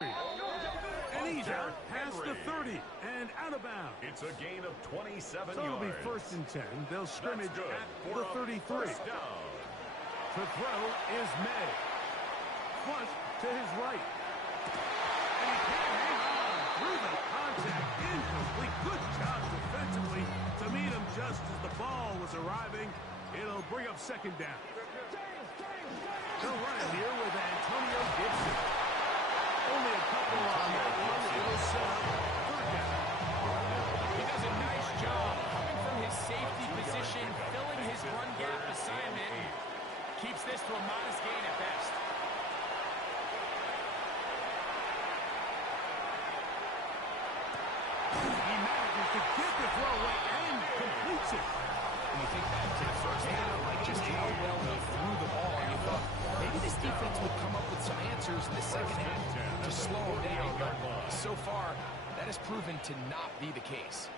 And he's out past the 30 and out of bounds. It's a gain of 27 so yards. It'll be 1st and 10. They'll scrimmage at the 33. To throw is May. Flush to his right. And he can't hang on through the contact. Incomplete. Good job defensively to meet him just as the ball was arriving. It'll bring up 2nd down. They'll run it here with Antonio Gibson. Only a couple on that one. It'll set up 3rd down. He does a nice job coming from his safety position, filling his run gap assignment. Keeps this to a modest gain at best. He manages to get the throw away and completes it. When you think back to the first half, just how well he threw the ball, and you thought maybe this defense would come up with some answers in the second half to slow him down. But so far, that has proven to not be the case.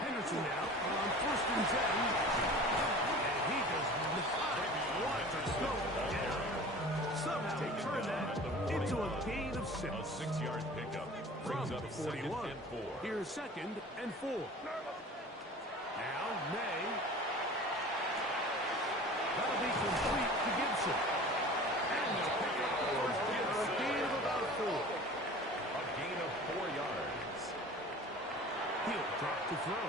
Henderson now on 1st and 10. And he does not want to slow it down. Somehow turn that into a gain of 6. A 6-yard pickup From brings up the 41. 2nd and 4. Here's 2nd and 4. Now May. That'll be complete to Gibson. And they'll pick up the 1st down. A gain of about 4. A gain of 4 yards. He'll drop to throw.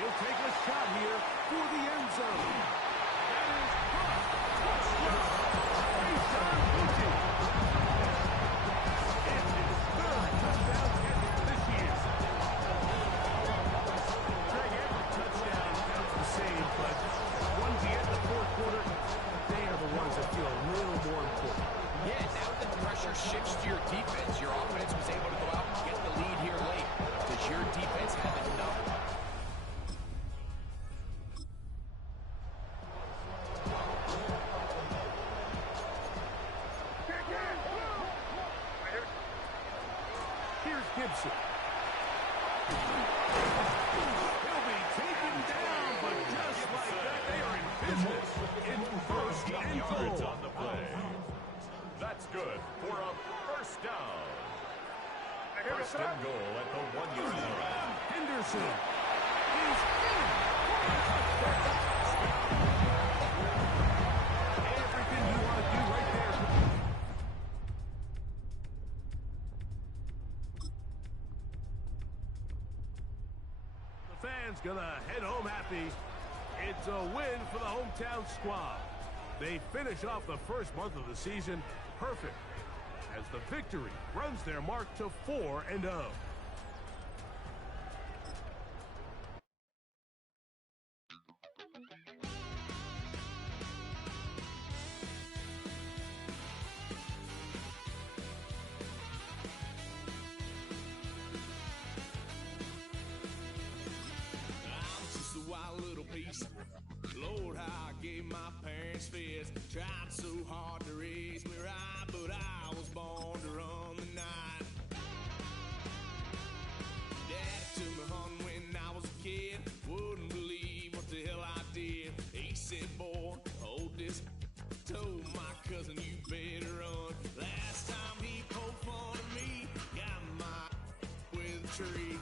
He'll take a shot here for the end zone. That is caught. Touchdown. Mason Booty. It's his 3rd touchdown catch this year. Greg, every touchdown counts the same, but ones you get in the 4th quarter, they are the ones that feel a little more important. Yeah, now that the pressure shifts to your defense, your offense was able to go out and get the lead here late. Does your defense have enough? Here's Gibson. He'll be taken down, but just like that, they are in business. It's 1st and Yards goal. on the play. That's good for a 1st down. 1st and goal at the 1-yard line. Henderson is in for a touchdown. Everything you want to do right there. The fans gonna head home happy. It's a win for the hometown squad. They finish off the 1st month of the season perfect as the victory runs their mark to 4-0. Lord, how I gave my parents fits. Tried so hard to raise me right, but I was born to run the night. Dad took me home when I was a kid. Wouldn't believe what the hell I did. He said, boy, hold this. Told my cousin, you better run. Last time he poked fun at me, got my with a tree.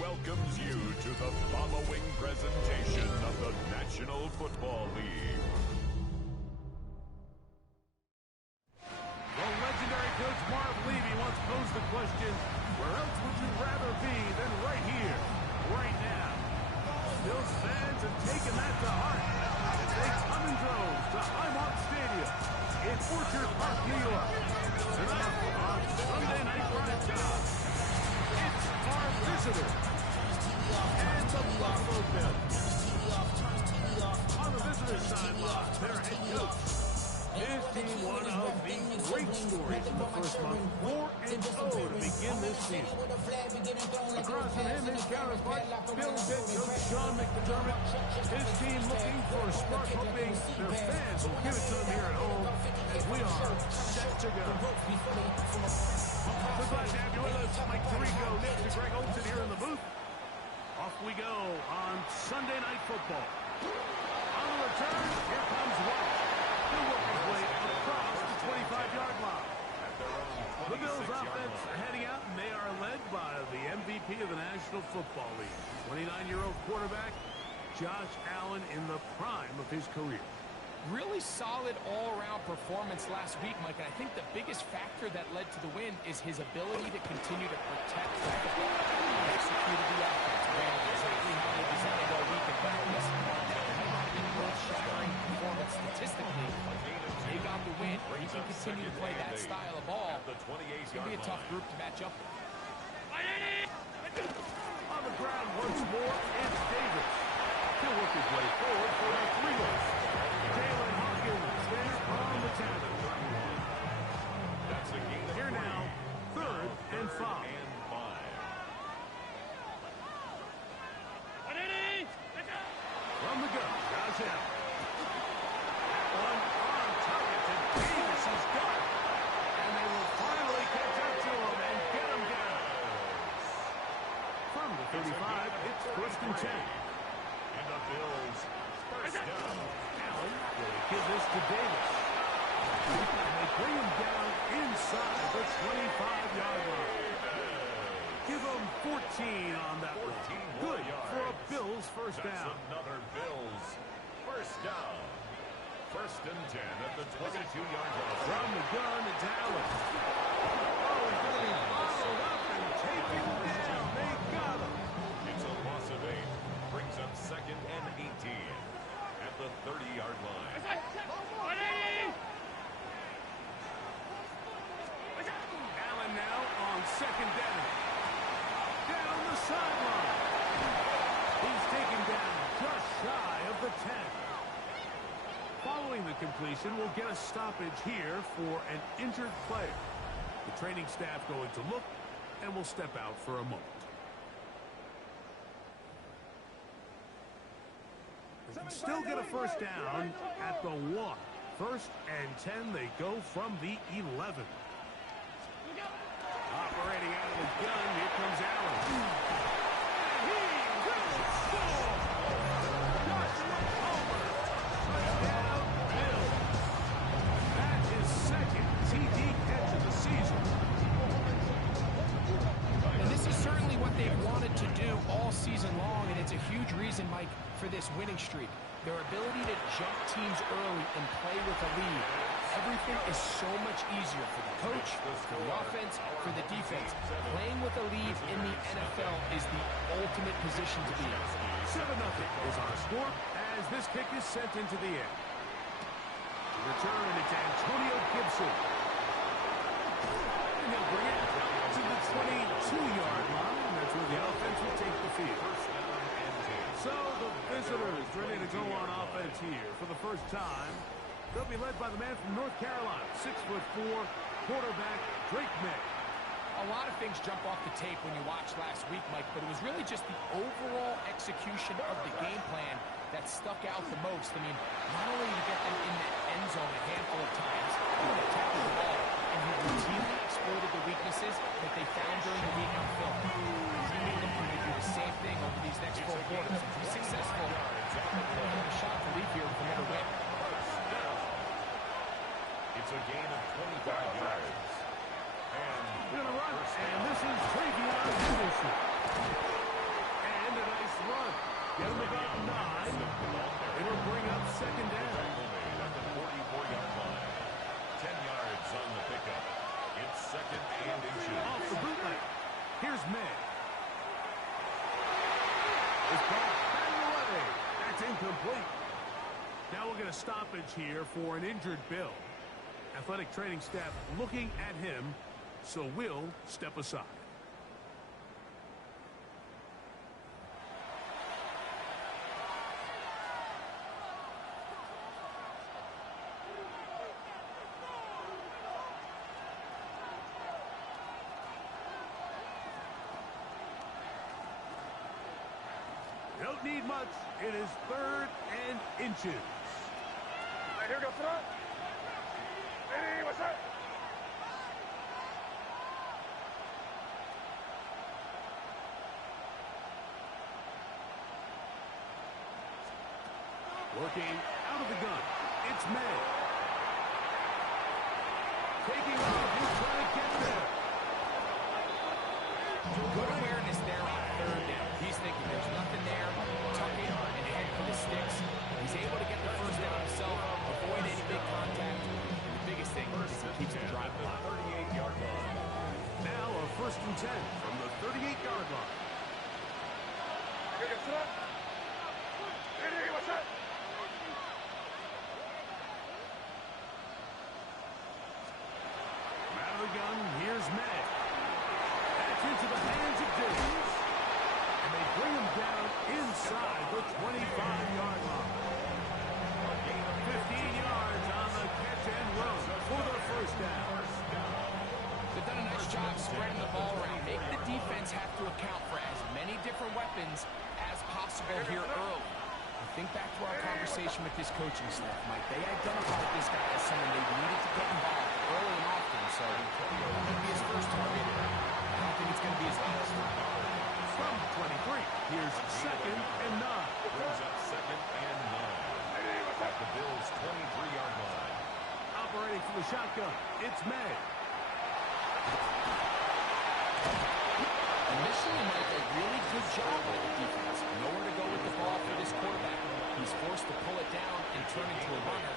welcomes you to the following presentation of the National Football League. Well, legendary coach Marv Levy once posed the question, where else would you rather be than right here, right now? Bills fans have taken that to heart as they come in droves to Highmark Stadium in Orchard Park, New York. Tonight on Sunday Night Prime Time, it's our visitors and the Buffalo Bills. great stories in the first month. 4-0 to begin this season. Across from him, his counterpart, Bills head coach Sean McDermott. His team looking for a spark, hoping their fans will give it to them here at home as we are set to go. So glad to have you with us. Mike Tirico, Nick to Greg Olson here in the booth. Off we go on Sunday Night Football. On the return, here comes White. He'll work his way across the 25-yard line. The Bills offense heading out, and they are led by the MVP of the National Football League, 29-year-old quarterback Josh Allen in the prime of his career. Really solid all-around performance last week, Mike, and I think the biggest factor that led to the win is his ability to continue to protect the football. He executed the offense, ran exactly how they designed it all week in practice. That might not be a shattering performance statistically. They got the win, where he can continue to play that style of ball. It's going to be a tough group to match up with. On the ground once more, it's Davis. He'll work his way forward for a 3-yard. Jalen Hawkins there on the tackle. Here now, 3rd and 5. From the gun, Josh Allen. One on target to Davis. He's got it. And they will finally catch up to him and get him down. From the 35, it's 1st and 10. And the Bills first down. Allen will give this to Davis. And they bring him down inside the 25-yard line. Give him 14 on that one. Good for a Bills first down. Another Bills first down. 1st and 10 at the 22-yard line. From the gun, it's Allen. Oh, he's going to be bottled up and taken down. They got him. It's a loss of 8. Brings up 2nd and 18 at the 30-yard line. Allen now on 2nd down. Down the sideline. He's taken down just shy of the 10. Following the completion, we'll get a stoppage here for an injured player. The training staff going to look and will step out for a moment. They can still get a first down at the 1. 1st and 10, they go from the 11. Operating out of the gun, here comes Allen. And he will score! Joshua Palmer, touchdown Bills. That is 2nd TD catch of the season. And this is certainly what they've wanted to do all season long, and it's a huge reason, Mike, for this winning streak. Their ability to jump teams early and play with a lead. Everything is so much easier for the coach, for the offense, for the defense. Playing with a lead in the NFL is the ultimate position to be in. 7-0 is our score as this kick is sent into the air. Return, it's Antonio Gibson. And he'll bring it to the 22-yard line. That's where the offense will take the field. So the visitors ready to go on offense here for the first time. They'll be led by the man from North Carolina, 6'4", quarterback Drake May. A lot of things jump off the tape when you watch last week, Mike, but it was really just the overall execution of the game plan that stuck out the most. I mean, not only did he get them in the end zone a handful of times, he protected the ball, and he routinely exploited the weaknesses that they found during the week on film. His team looking to do the same thing over these next 4 quarters. If he's successful, they'll have a shot to leave here with another win. It's a gain of 25 yards. We're going to run, and this is Travion Henderson. And a nice run. Get him about 9. It'll bring up 2nd down. At the 44-yard line. 10 yards on the pickup. It's 2nd and inches. Off the bootleg. Here's May. This ball batted away. That's incomplete. Now we'll get a stoppage here for an injured Bill. Athletic training staff looking at him, so we'll step aside. need much. It is 3rd and inches. Right, here we go, front. Hey, what's that? Working out of the gun. It's May. Taking off. He's trying to get there. Good awareness there on 3rd down. He's thinking there's nothing there. Tuck it and head for the sticks. He's able to get the 1st down himself, avoid any big contact. And the biggest thing is he keeps the drive alive. 38-yard line. Now a 1st and 10 from the 38-yard line. Here we go, front. Hey, what's that? Out of the gun, here's May. That's into the hands of Diggs. And they bring him down inside the 25-yard line. 15 yards on the catch and run for the 1st down. They've done a nice job spreading the ball around. Make the defense have to account for as many different weapons as possible here early. And think back to our conversation with this coaching staff, Mike. They identified this guy as someone they needed to get involved early and often. So it could be his first target. I don't think it's going to be his last. From 23, here's 2nd and 9. Brings up 2nd and 9. At the Bills' 23-yard line. Operating from the shotgun, it's May. Initially, Mike, a really good job by the defense. Nowhere to go with the ball for this quarterback. He's forced to pull it down and turn into a runner.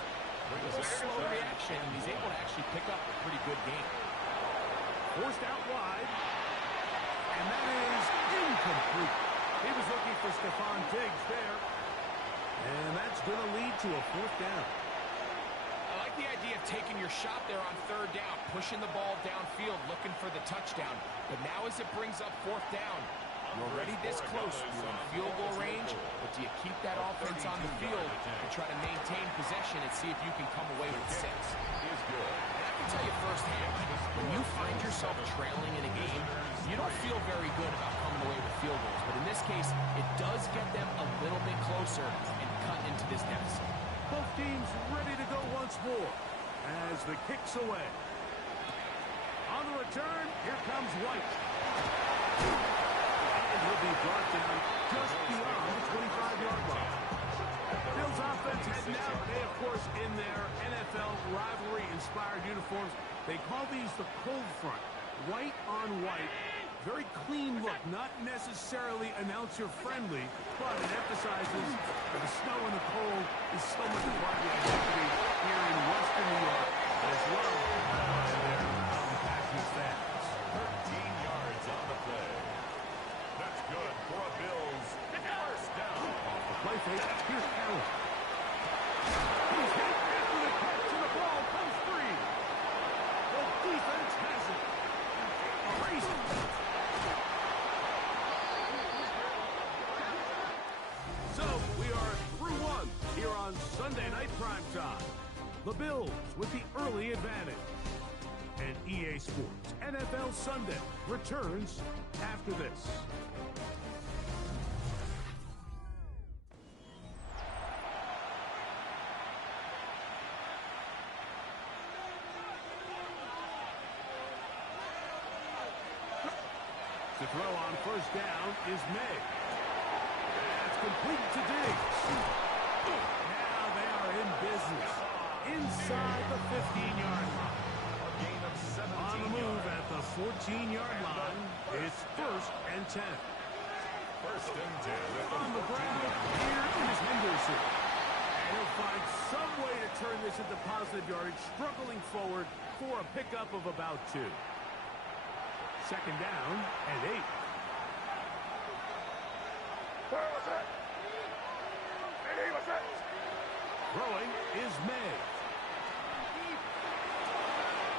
It was a slow reaction, and he's able to actually pick up a pretty good game. Forced out wide. And that is incomplete. He was looking for Stephon Diggs there. And that's going to lead to a 4th down. I like the idea of taking your shot there on 3rd down, pushing the ball downfield, looking for the touchdown. But now as it brings up 4th down, you're already this close. You're in field goal range, but do you keep that offense on the field and try to maintain possession and see if you can come away with 6? Is good. And I can tell you firsthand, when you find yourself trailing in a game, you don't feel very good about coming away with field goals. But in this case, it does get them a little bit closer and cut into this deficit. Both teams ready to go once more as the kick's away. On the return, here comes White. And he'll be brought down just beyond the 25-yard line. Bills offense heading out. They, of course, in their NFL rivalry-inspired uniforms, they call these the cold front. White on white. Very clean look, not necessarily announcer-friendly, but it emphasizes that the snow and the cold is so much a part of the identity here in Western New York, as well as their passionate fans. 13 yards on the play. That's good for a Bills 1st down. Off the play fake, here's Allen. He's hit after the catch, and the ball comes free. The defense has it. Crazy. So, we are through 1 here on Sunday Night Primetime. The Bills with the early advantage. And EA Sports NFL Sunday returns after this. To throw on 1st down is May. That's complete to Diggs. Now they are in business. Inside the 15-yard line. A gain of 17 On the move yards. at the 14-yard line. It's 1st and 10. 1st and 10. On the ground, here is Henderson. And he'll find some way to turn this into positive yardage, struggling forward for a pickup of about 2. 2nd down and 8. What's that? Hey, what's that? Throwing is May.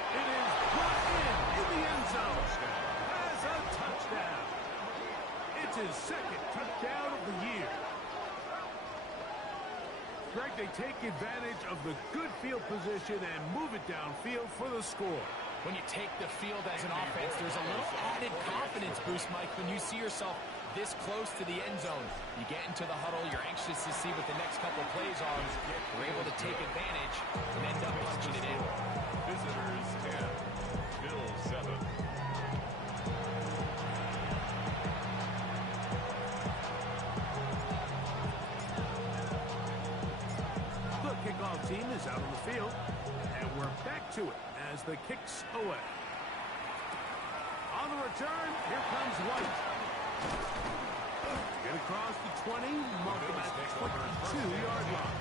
It is brought in the end zone as a touchdown. It's his 2nd touchdown of the year. Greg, they take advantage of the good field position and move it downfield for the score. When you take the field as an offense, there's a little added confidence boost, Mike, when you see yourself this close to the end zone. You get into the huddle, you're anxious to see what the next couple plays are. You're able to take advantage and end up punching it in. Visitors 10, Bills 7. The kickoff team is out on the field, and we're back to it as the kick's away. On the return, here comes White. Get across the 20, mark him at the 22-yard line.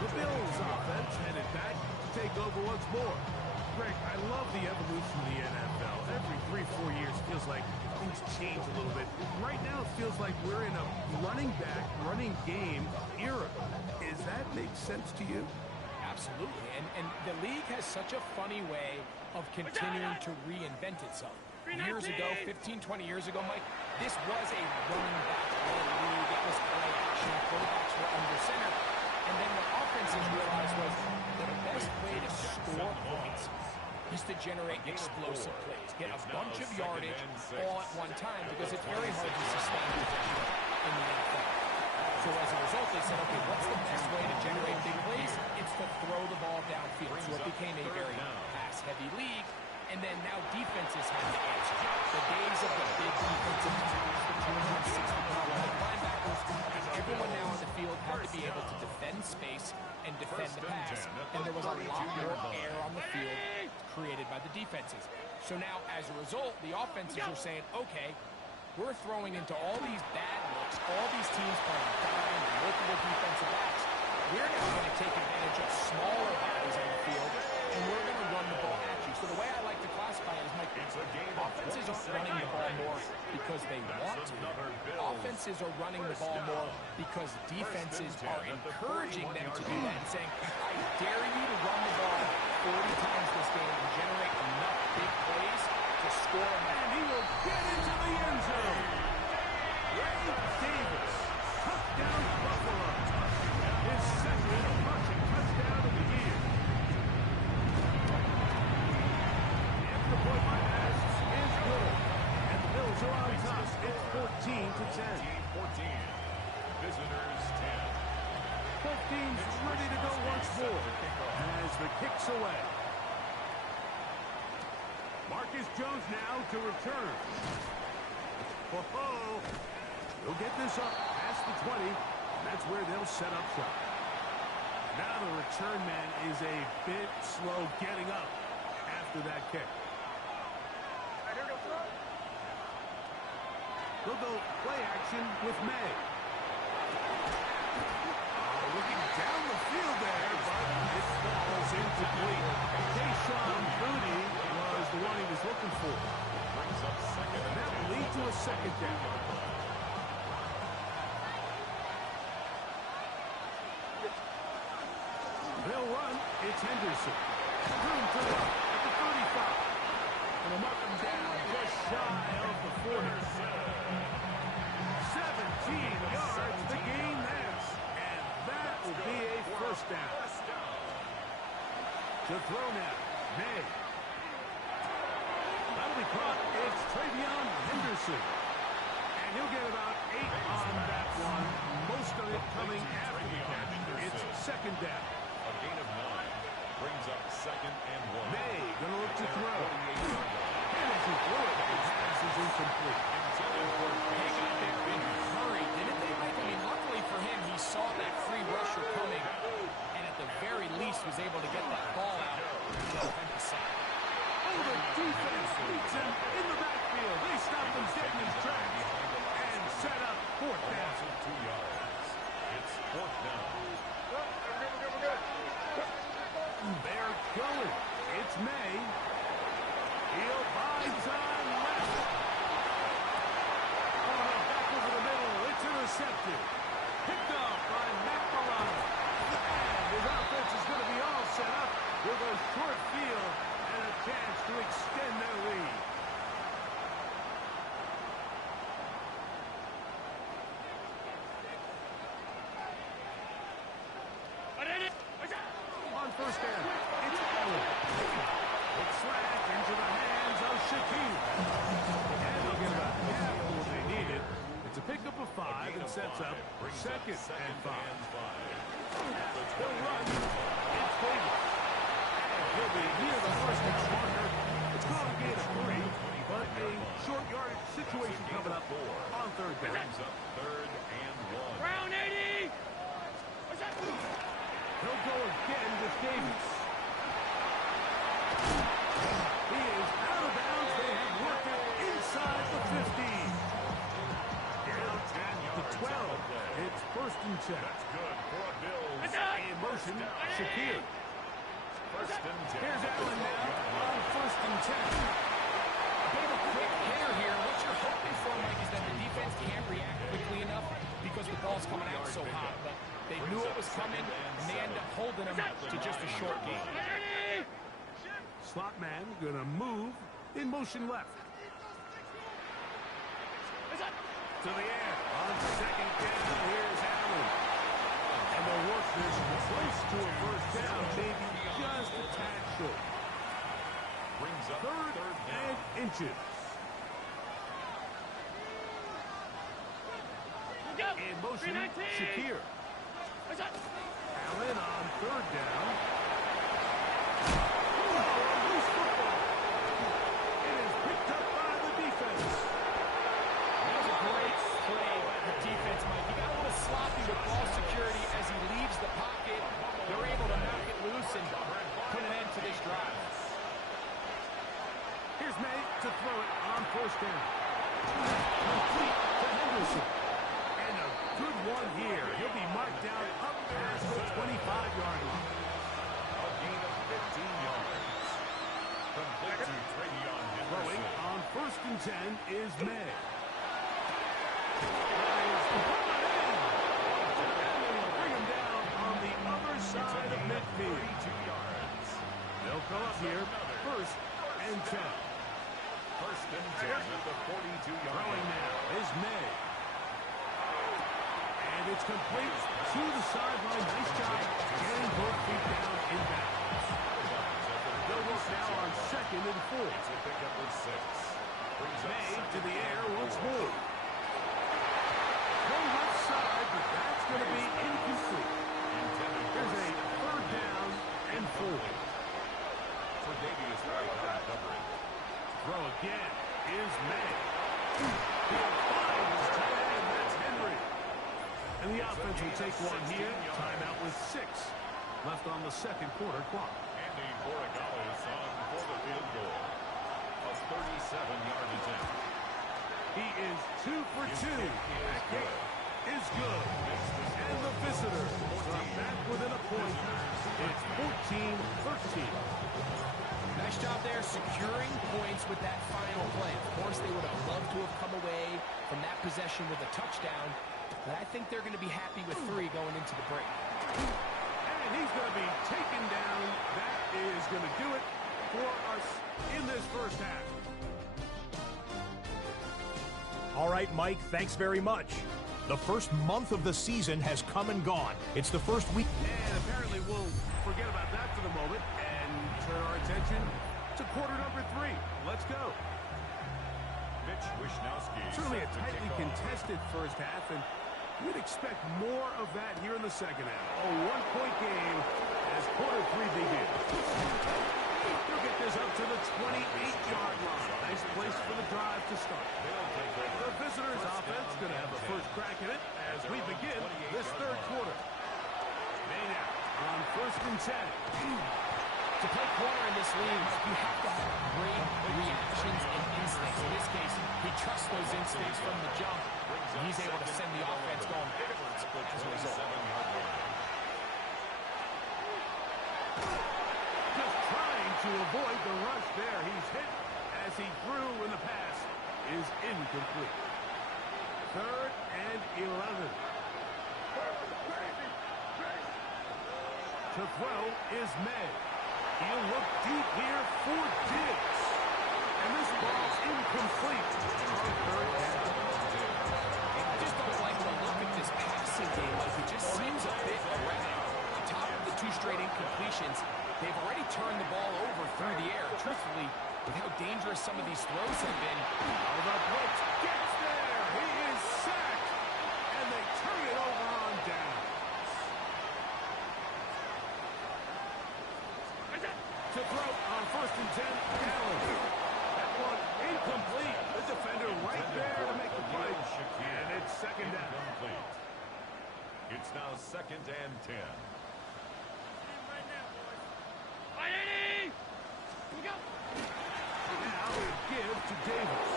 The Bills offense headed back to take over once more. Greg, I love the evolution of the NFL. Every 3-4 years feels like things change a little bit. Right now it feels like we're in a running back, running game era. Does that make sense to you? Absolutely. And the league has such a funny way of continuing to reinvent itself. Years ago, 15, 20 years ago, Mike, this was a running back-led league. It was play action. Quarterbacks were under center. And then what offenses realized was that the best way to score points is to generate explosive plays. Get a bunch of yardage all at one time because it's very hard to sustain possession in the NFL. So as a result, they said, okay, what's the best way to generate big plays? It's to throw the ball downfield. So it became a very pass-heavy league. And then now defenses have to answer. The days of the big defensive tackles, the 260-pound linebackers, everyone now on the field had to be able to defend space and defend the pass. And there was a lot more air on the field created by the defenses. So now, as a result, the offenses are saying, okay, we're throwing into all these bad looks, all these teams playing dime and multiple defensive backs. We're now going to take advantage of smaller bodies on the field, and we're going to run the ball at you. So the way I like to classify it is, Mike, offenses aren't running the ball more because they want to. Offenses are running the ball more because defenses are encouraging them to do that and saying, I dare you to run the ball 40 times this game and generate enough big plays to score. And he will get into the end zone. Ray Davis, touchdown Buffalo. His second rushing touchdown of the year. The extra point by Asks is good. And the Bills are on top. It's 14-10. 14. Visitors 10. Both teams ready to go once more as the kick's away. Marcus Jones now to return. Oh, he'll get this up past the 20. That's where they'll set up shop. Now the return man is a bit slow getting up after that kick. They'll go play action with May. Looking down the field there, but it falls incomplete. Kayshon Boutte was the one he was looking for. And that will lead to a second down. They'll run. It's Henderson. Room to run at the 35. And they'll mark him down just shy of the 40. 17 yards to gain there. And that will be a first down. To throw now. May. That'll be caught. It's Travion Henderson. And he'll get about 8 on that one. Most of it coming after the catch. It's second down. A gain of 9 brings up second and 1. May gonna look to throw. And as he threw it, his pass is incomplete. Intended for They got there in a hurry, didn't they, Mike? I mean, luckily for him, he saw that free rusher coming, and at the very least was able to get that ball out to defend the sack. Oh, the defense beats him in the backfield. They stop him dead in his tracks and set up fourth down. 2 yards. It's fourth down. They're going. It's May. He'll buy time left. Oh, no, back over the middle. It's intercepted. Picked off by McMillan. And his offense is going to be all set up with a short field and a chance to extend their lead. On first down, it's Allen. It's slashed into the hands of Shaquille. And they'll get about half of what they needed sets up second and 5. They'll run. It's Davis. And he'll be near the first down marker. It's going to be a 3, but a short yardage situation coming up on third down. Brings up third and 1. Round 80! He'll go again with Davis. He is out of bounds. They have worked it inside the 15. Down 10 yards. The 12. It's first and 10. That's good for a Bills. In motion, Shakir. First and 10. Here's Allen now on first and 10. A bit of a quick hitter here. What you're hoping for, Mike, is that the defense can't react quickly enough because the ball's coming out so hot. But they knew it was coming, and they end up holding them to just a short game. Slot man gonna move in motion left. To the air on second down. Here's Allen. And they'll work this close to a first down, maybe just a tad short. Brings up Third and inches. In motion, Shakir. Allen on third down. Oh, a loose football. It is picked up by the defense. That was a great play by the defense, Mike. You got a little sloppy with ball security as he leaves the pocket. They're able to knock it loose and put an end to this drive. Here's May to throw it on first down. Complete to Henderson. And a good one here. He'll be marked down up past the 25-yard line. A gain of 15 yards. Complete to Travion Throwing Henderson. on first and 10 is May. Bring him down on the other side of midfield. 32 yards. They'll go up here first and 10. First and 10 at the 42-yard Throwing line. now is May. And it's complete to the sideline. Nice job getting both feet down in bounds. They'll work now on second and 4. It's a pickup of 6. Brings up May to second the air and once 4. more. Go left side, but that's going to be incomplete. Intended Here's a for third down and 4. Tre'Davious White on coverage. Throw again is May. He'll find his tight end. That's Henry. And the offense will take one here. Timeout with 6 left on the second quarter clock. Andy Borregales on for the field goal. A 37-yard attempt. He is 2 for 2. That kick is good. And the visitors are back within a point. It's 14-13. Nice job there securing points with that final play. Of course, they would have loved to have come away from that possession with a touchdown, but I think they're going to be happy with 3 going into the break. And he's going to be taken down. That is going to do it for us in this first half. All right, Mike, thanks very much. The first month of the season has come and gone. It's the first week. And apparently we'll forget about that for the moment and turn our attention to quarter number 3. Let's go. Mitch Wishnowsky. Certainly a set to tightly kick off. contested first half, and we'd expect more of that here in the second half. A one-point game as quarter 3 begins. They'll get this up to the 28-yard line. Nice place for the drive to start. The visitors' offense going to have the first crack at it as we begin this third quarter. May now on first and 10. To play corner in this league, you have to have great reactions and instincts. In this case, he trusts those instincts from the jump, and he's able to send the offense going backwards as a result. Just trying to avoid the rush there. He's hit as he threw, and the pass is incomplete. Third and 11. To throw is May. He'll look deep here for Diggs. And this ball's incomplete on third down. I just don't like the look at this passing game. Like it just seems a bit erratic. On top of the 2 straight incompletions, they've already turned the ball over through the air. Truthfully, with how dangerous some of these throws have been. Oh, the blitz gets there. He is sacked. And they 10. Now give to Davis.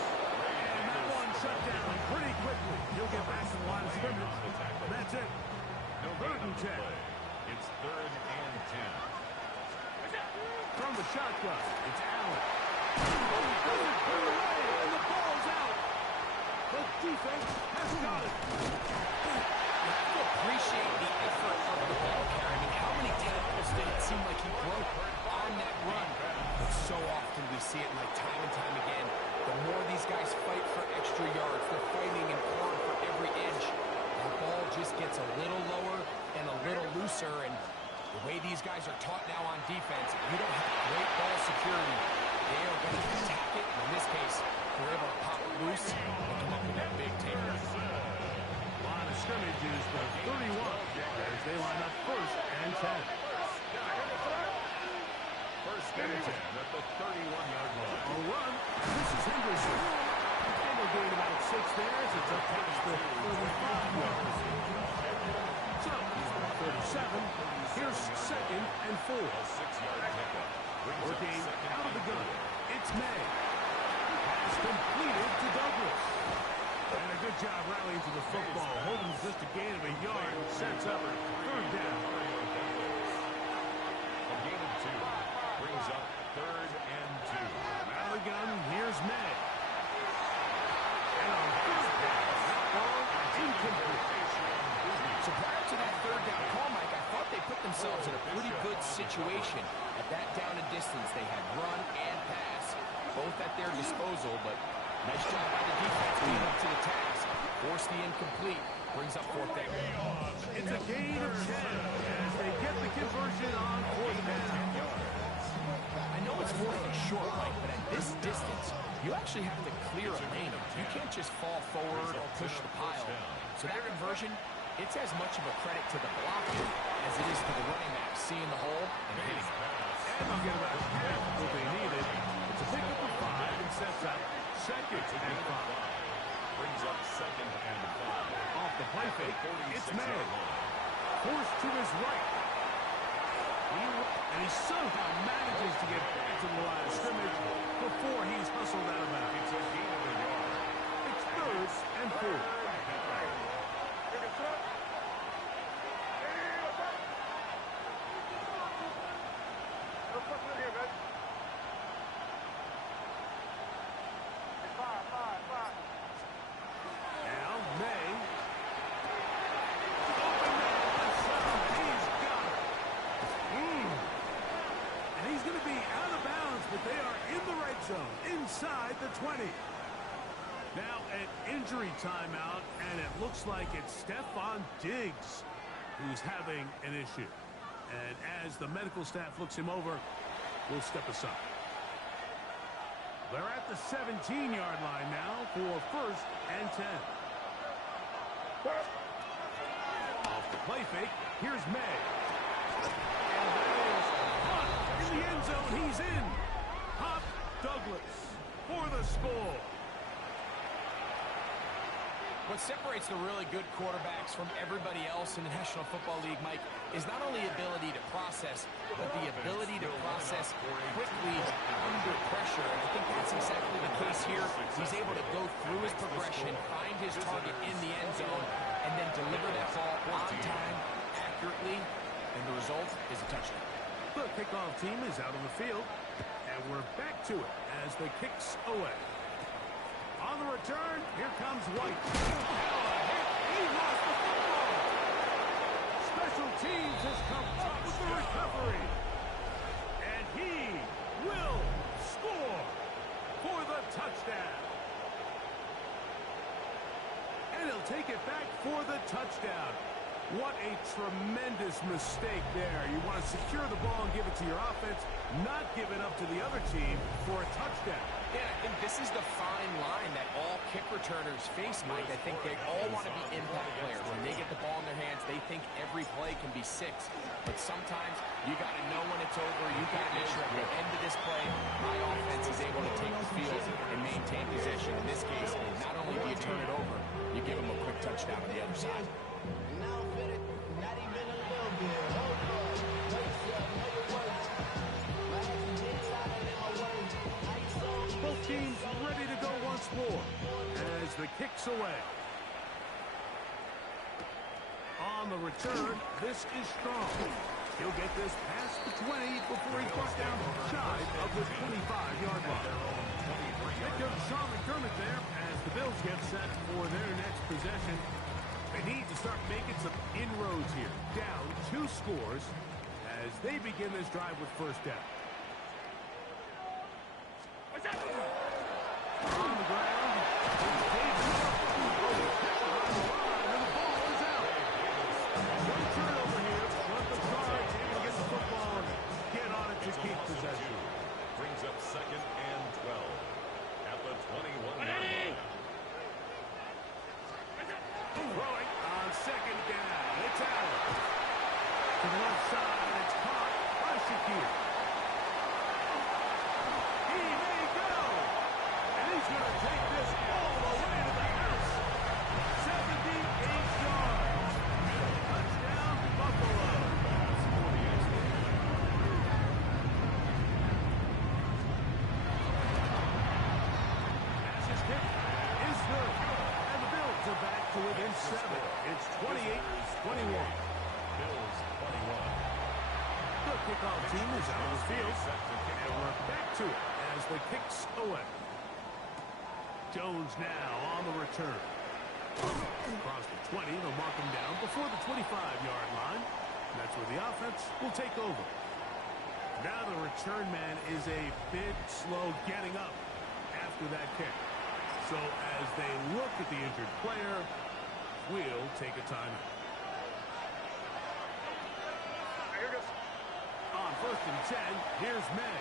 And that one shut down pretty quickly. He'll get back to the line of scrimmage. That's it. No Third and 10. It's 3rd and 10. From the shotgun, it's Allen. Doesn't put it away, and the ball's out. The defense has got it. You have to appreciate the effort of the ball carrier. I mean, how many tackles did it seem like he broke on that run? But so often we see it like time and time again. The more these guys fight for extra yards, they're fighting and clawing for every inch. The ball just gets a little lower and a little looser, and the way these guys are taught now on defense, if you don't have great ball security, they are going to attack it. And in this case, they're able to pop it loose and come up with that big takeover. Line of scrimmage is the 31 as they line up 1st and 10. First and 10 at the 31-yard line. A run. This is Henderson. And they'll gain about 6 there as it's up past the 35 yards. So, 37. Here's 2nd and 4. A 6-yard pickup. Working out of the gun. It's May. Pass completed to Douglas. And a good job rallying to the football. Holding just a gain of a yard. Sets up 3rd down. A gain of 2. Brings up 3rd and 2. Out of the gun, here's May. And on 1st down, that ball incomplete. So prior to that 3rd down call, Mike, I thought they put themselves in a pretty good situation. At that down and distance, they had run and pass, both at their disposal, but nice job by the defense being up to the task. Force the incomplete. Brings up 4th down. It's a gain of 10 as they get the conversion on 4th down. I know it's 4th and short, Mike, but at this distance, you actually have to clear a lane. You can't just fall forward or push the pile. So that conversion, it's as much of a credit to the blocking as it is to the running back seeing the hole and hitting it. And they'll get about half what they needed. It's a pickup of 5 and sets up 2nd and 5. Brings up 2nd and 5. Off the play fake, it's May. Forced to his right. And he somehow manages to get back to the line of scrimmage before he's hustled out of bounds. It's a gain of a yard. It's 3rd and 4. Now, May. Open man, left side. He's got it. And he's going to be out of bounds, but they are in the red zone, inside the 20. Now, an injury timeout, and it looks like it's Stephon Diggs who's having an issue. And as the medical staff looks him over, we'll step aside. They're at the 17-yard line now for 1st and 10. Off the play fake, here's May. And that is Hunt in the end zone. He's in. Hop Douglas for the score. What separates the really good quarterbacks from everybody else in the National Football League, Mike, is not only ability to process, but the ability to process quickly under pressure. And I think that's exactly the case here. He's able to go through his progression, find his target in the end zone, and then deliver that ball on time, accurately, and the result is a touchdown. The kickoff team is out on the field, and we're back to it as the kicks away. On the return, here comes White. He lost the football. Special teams has come up with the recovery. And he will score for the touchdown. And he'll take it back for the touchdown. What a tremendous mistake there. You want to secure the ball and give it to your offense, not give it up to the other team for a touchdown. Yeah, I think this is the fine line that all kick returners face, Mike. I think they all want to be impact players. When they get the ball in their hands, they think every play can be 6. But sometimes you got to know when it's over. You got to make sure at the end of this play, my offense is able to take the field and maintain possession. In this case, not only do you turn it over, you give them a quick touchdown on the other side. the kick's away. On the return, this is strong. He'll get this past the 20 before he's brought down shy of the 25-yard line. Head coach Sean McDermott there as the Bills get set for their next possession. They need to start making some inroads here. Down 2 scores as they begin this drive with first down. On the ground. Turnover here, but the Cards able to get the football and get on it to keep possession. Brings up 2nd and 12 at the 21-yard line. Throwing on 2nd down. It's out. To the left side, it's caught by Shakir. He may go. And he's going to take this all the way to the house. 78 yards. Touchdown, Buffalo. Pass is kicked. Is good. And the Bills are back to within 7. It's 28-21. Bills 21. The kickoff team is out of the field. And we're back to it as the kick's away. Jones now on the return. Across the 20, they'll mark him down before the 25-yard line. And that's where the offense will take over. Now the return man is a bit slow getting up after that kick. So as they look at the injured player, we'll take a timeout. On 1st and 10, here's May.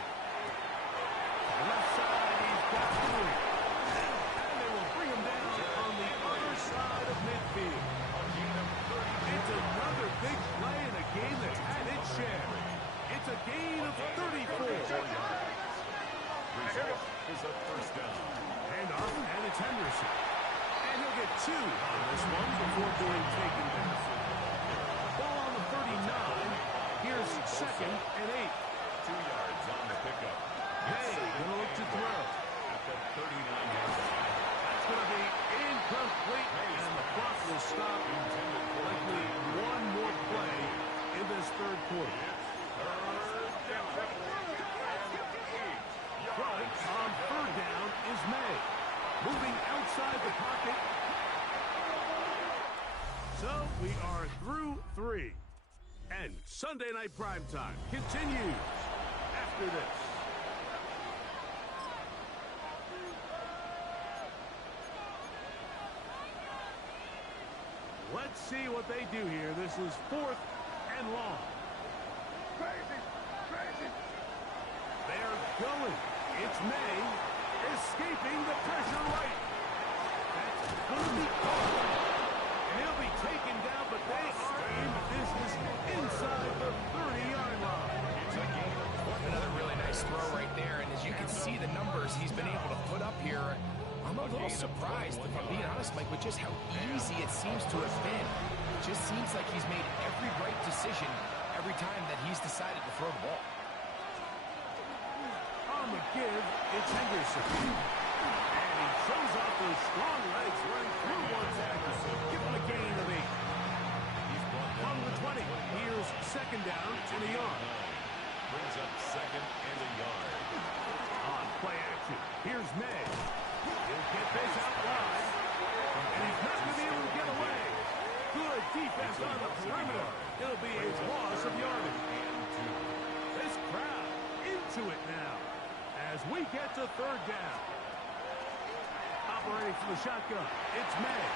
Left side, he's got 3. Bring him down on the other side of midfield. It's another big play in a game that's had its share. It's a gain of 34. Result is a first down. Handoff, and it's Henderson. And he'll get 2 on this one before being taken down. Ball on the 39. Here's 2nd and 8. 2 yards on the pickup. May going to look to throw. At the 39-yard line. Going to be incomplete, and the clock will stop. Likely one more play in this 3rd quarter. Right on 3rd down is May. Moving outside the pocket. So we are through 3. And Sunday Night Primetime continues after this. Let's see what they do here. This is 4th and long. Crazy, crazy. They're going. It's May escaping the pressure right. That's going to be caught. And he'll be taken down, but they are in business inside the 30-yard line. It's a gain of 20. Another really nice throw right there, and as you can see the numbers he's been able to put up here, I'm a little surprised, if I'm being honest, Mike, with just how easy it seems to have been. It just seems like he's made every right decision every time that he's decided to throw the ball. On the give, it's Henderson. And he shows off those strong legs running through one tackle. Give him a gain of 8. He's on the 20. Here's 2nd down and a yard. Brings up 2nd and a yard. On play action, here's May. He'll get this out wide. And he's not going to be able to get away. Good defense on the perimeter. It'll be a loss of yardage. This crowd into it now as we get to 3rd down. Operating from the shotgun, it's May.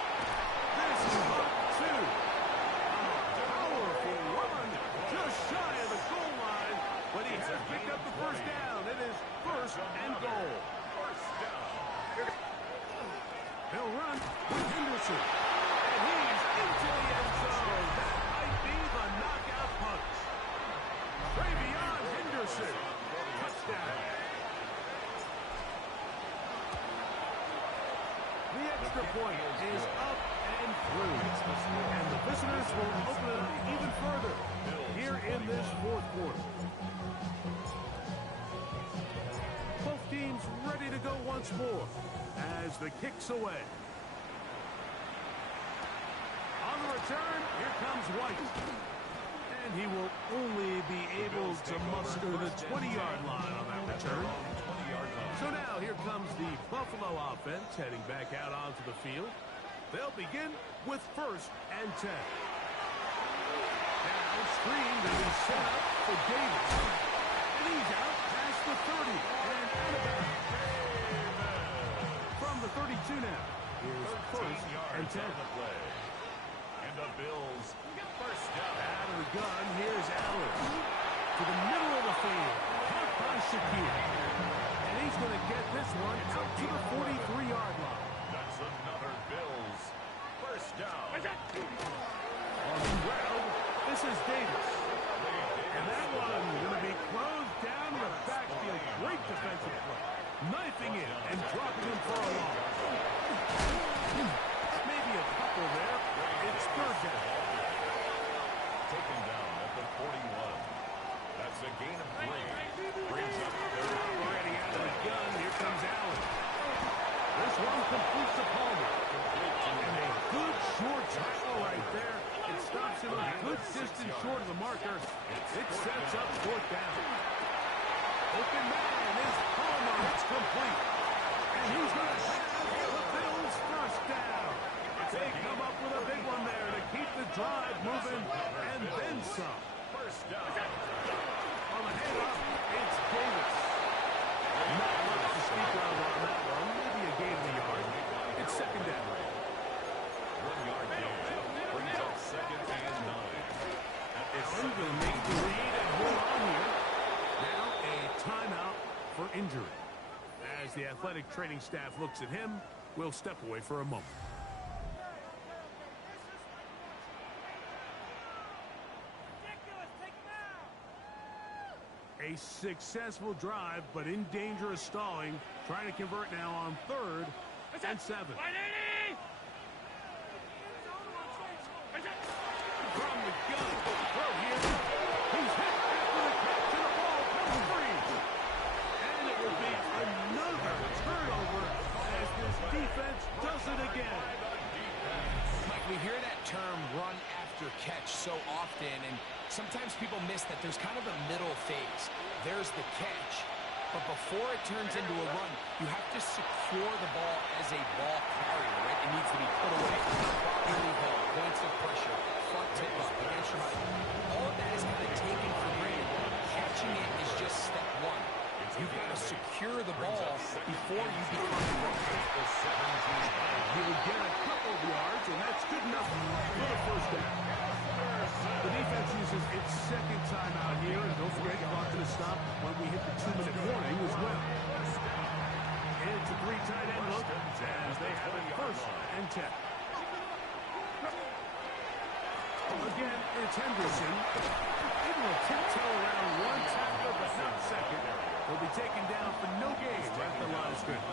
This is up 2. A powerful run just shy of the goal line, but he has picked up the 1st down. It is 1st and goal. They'll run with Henderson. And he's into the end zone. That might be the knockout punch. Travion Henderson. Touchdown. The extra point is up and through. And the visitors will open it up even further here in this 4th quarter. Both teams ready to go once more as the kick's away. return. Here comes White. And he will only be able to muster the 20-yard line on that return. So now here comes the Buffalo offense heading back out onto the field. They'll begin with 1st and 10. Now screened and he's set up for Davis. And he's out past the 30 and out of bounds. From the 32 now. Here's 1st and 10. And the Bills first down. Out of the gun, here's Allen. To the middle of the field. Caught by Shakir. And he's going to get this one out to the 43-yard line. That's another Bills first down. On the ground, this is Davis. And that one going to be closed down in the backfield. Great defensive play. Knifing in and dropping him for a loss. Maybe a couple there. It's 3rd down. Taken down at the 41. That's a gain of 3. Brings up They're operating out of the gun. Here comes Allen. This one completes to Palmer. And a good short tackle right there. It stops him a good distance short of the marker. It sets up 4th down. Open man is Palmer. It's complete. And he's going to have the Bills' 1st down. They come up with a big one there to keep the drive moving and then some. first down. On the handoff, it's Davis. Not much to speak of on that one. Maybe a gain of a yard. It's 2nd down. 1-yard gain. Brings up 2nd and 9. It's going to make the read and hold on here. Now a timeout for injury. As the athletic training staff looks at him, we'll step away for a moment. A successful drive, but in danger of stalling. Trying to convert now on 3rd and 7. From the gun. Throw here. He's hit after the catch, and the ball comes free. And it will be another turnover as this defense does it again. Mike, we hear that term run after catch so often, and sometimes people miss that there's kind of a middle phase. There's the catch, but before it turns into a run, you have to secure the ball as a ball carrier, right? It needs to be put away, properly held, points of pressure, front tip up, against your body. All of that is kind of taken for granted. Catching it is just step 1. You've got to secure the ball before you become the runner. He'll get a couple of yards, and that's good enough for the 1st down. The defense uses its 2nd timeout here, and don't forget, clock going to stop when we hit the 2-minute warning as well. It's a 3 tight end look as they have it 1st and 10. Again, it's Henderson. Able to tiptoe around one tackler, but not 2nd. Will be taken down for no gain at the line of scrimmage.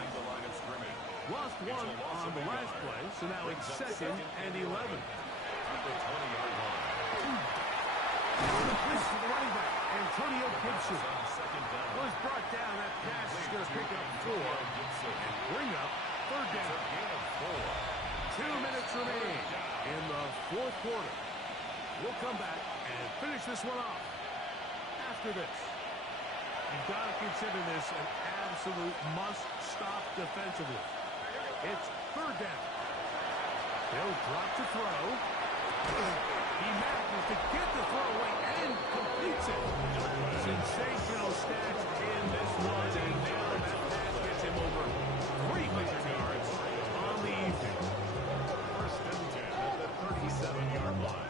Lost 1 on the last play, so now it's 2nd and 11. At the 20-yard line. This is the running back, Antonio Gibson. Was brought down. That pass is going to pick up 4 and bring up 3rd down. 2 minutes remaining in the 4th quarter. We'll come back and finish this one off after this. You've got to consider this an absolute must-stop defensively. It's 3rd down. They'll drop to throw. He manages to get the throw away and completes it. Sensational stats in this one, and now that pass gets him over 300 yards on the evening. 1st and 10 at the 37-yard line.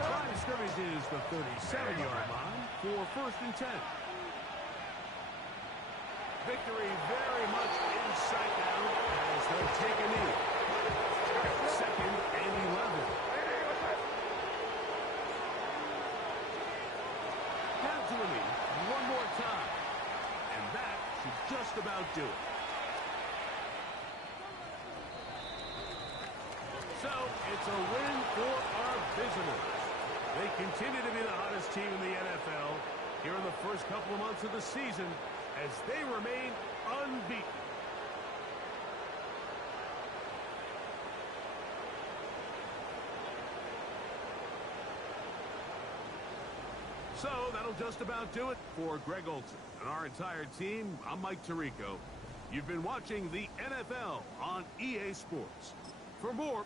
Line of scrimmage is the 37-yard line for 1st and 10. Victory very much in sight now as they'll take a knee. 2nd and 11. Down to a knee one more time. And that should just about do it. So, it's a win for our visitors. They continue to be the hottest team in the NFL here in the first couple of months of the season as they remain unbeaten. So that'll just about do it for Greg Olson and our entire team. I'm Mike Tirico. You've been watching the NFL on EA Sports. For more...